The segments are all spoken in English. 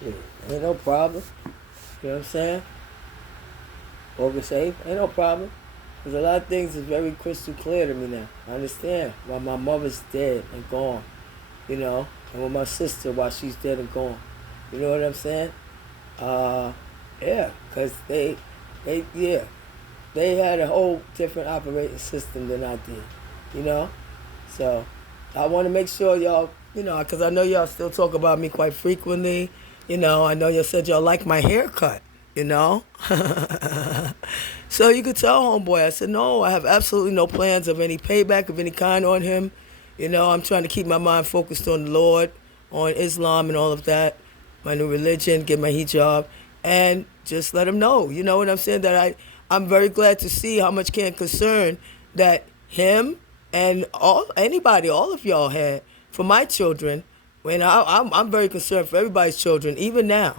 Shit, ain't no problem. You know what I'm saying? August 8th, ain't no problem. Because a lot of things is very crystal clear to me now. I understand why my mother's dead and gone, you know, and with my sister why she's dead and gone. You know what I'm saying? Uh, yeah, because yeah, they had a whole different operating system than I did, you know? So I want to make sure y'all, you know, because I know y'all still talk about me quite frequently. You know, I know y'all said y'all like my haircut, you know? So you could tell homeboy, I said, no, I have absolutely no plans of any payback of any kind on him. You know, I'm trying to keep my mind focused on the Lord, on Islam and all of that, my new religion, get my hijab, and just let him know. You know what I'm saying? That I'm very glad to see how much can concern that him and all of y'all had for my children. When I'm very concerned for everybody's children, even now,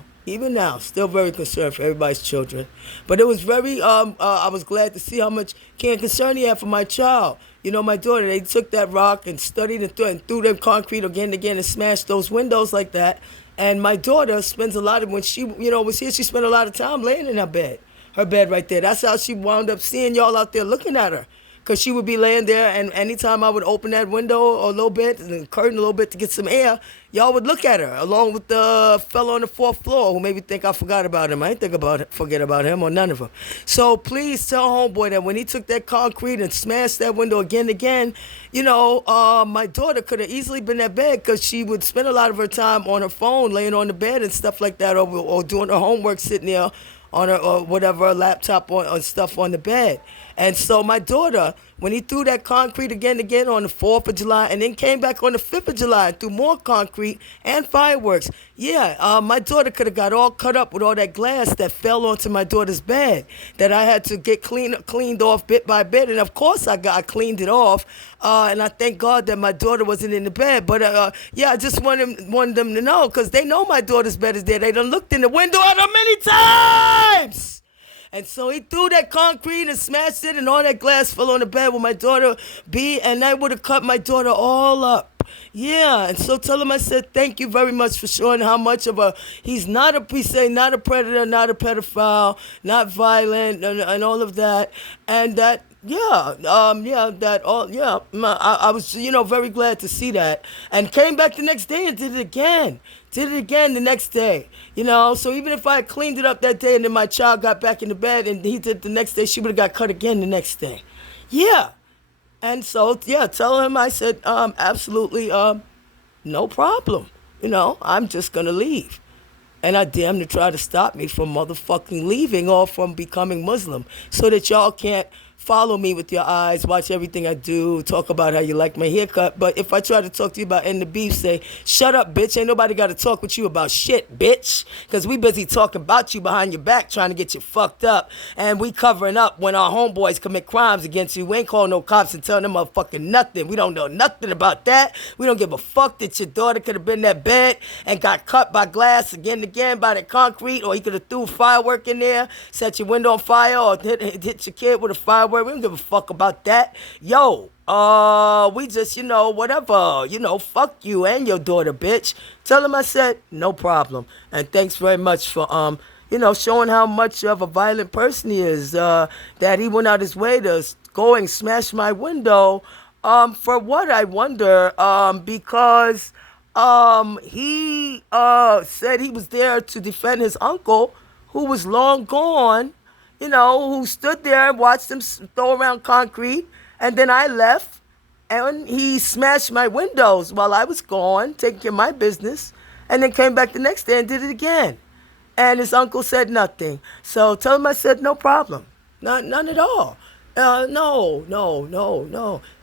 still very concerned for everybody's children. But it was very, I was glad to see how much care and concern he had for my child. You know, my daughter, they took that rock and studied and threw them concrete again and again and smashed those windows like that. And my daughter spends a lot of, when she, you know, was here, she spent a lot of time laying in her bed right there. That's how she wound up seeing y'all out there looking at her. Because she would be laying there, and anytime I would open that window a little bit, and the curtain a little bit to get some air, y'all would look at her, along with the fellow on the fourth floor who maybe think I forgot about him. I ain't forget about him or none of them. So please tell homeboy that when he took that concrete and smashed that window again and again, you know, my daughter could have easily been at bed because she would spend a lot of her time on her phone, laying on the bed and stuff like that, or doing her homework sitting there on her or whatever laptop or stuff on the bed. And so my daughter, when he threw that concrete again and again on the 4th of July and then came back on the 5th of July and threw more concrete and fireworks, yeah, my daughter could have got all cut up with all that glass that fell onto my daughter's bed that I had to get cleaned off bit by bit. And of course I cleaned it off. And I thank God that my daughter wasn't in the bed. But yeah, I just wanted them to know because they know my daughter's bed is there. They done looked in the window at her many times. And so he threw that concrete and smashed it, and all that glass fell on the bed with my daughter B, and that would have cut my daughter all up. Yeah, and so tell him I said thank you very much for showing how much of a he's not a not a predator, not a pedophile, not violent, and all of that, and that. Yeah, yeah, that all, yeah. I was, you know, very glad to see that, and came back the next day and did it again. Did it again the next day, you know. So even if I had cleaned it up that day and then my child got back in the bed and he did the next day, she would have got cut again the next day. Yeah, and so yeah, tell him I said absolutely no problem. You know, I'm just gonna leave. And I dare him to try to stop me from motherfucking leaving or from becoming Muslim so that y'all can't follow me with your eyes, watch everything I do, talk about how you like my haircut. But if I try to talk to you about ending the beef, say, shut up, bitch. Ain't nobody got to talk with you about shit, bitch. Because we busy talking about you behind your back, trying to get you fucked up. And we covering up when our homeboys commit crimes against you. We ain't calling no cops and telling them motherfucking nothing. We don't know nothing about that. We don't give a fuck that your daughter could have been in that bed and got cut by glass again and again by the concrete, or he could have threw a firework in there, set your window on fire, or hit your kid with a firework. We don't give a fuck about that. Yo, we just, you know, whatever, you know, fuck you and your daughter, bitch. Tell him I said, no problem. And thanks very much for, you know, showing how much of a violent person he is, that he went out his way to go and smash my window. For what, I wonder, because he said he was there to defend his uncle, who was long gone, you know, who stood there and watched him throw around concrete. And then I left, and he smashed my windows while I was gone, taking care of my business, and then came back the next day and did it again. And his uncle said nothing. So tell him I said no problem. None at all. No.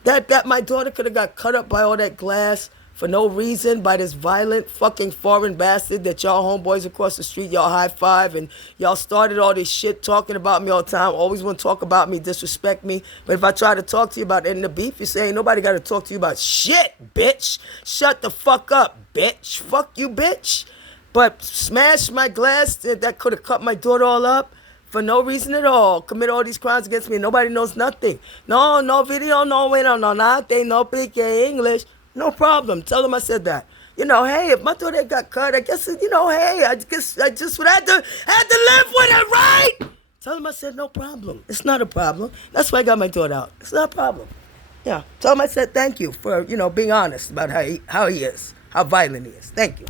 That my daughter could have got cut up by all that glass for no reason by this violent fucking foreign bastard that y'all homeboys across the street, y'all high five, and y'all started all this shit talking about me all the time. Always want to talk about me, disrespect me. But if I try to talk to you about ending the beef, you say ain't nobody got to talk to you about shit, bitch. Shut the fuck up, bitch. Fuck you, bitch. But smash my glass that could have cut my daughter all up for no reason at all. Commit all these crimes against me. Nobody knows nothing. No video, no way, no nothing. No speak English. No problem. Tell them I said that. hey, if my daughter got cut, I guess, hey, I just would have to live with it, right? Tell him I said, no problem. It's not a problem. That's why I got my daughter out. It's not a problem. Yeah. Tell him I said thank you for, being honest about how he is, how violent he is. Thank you.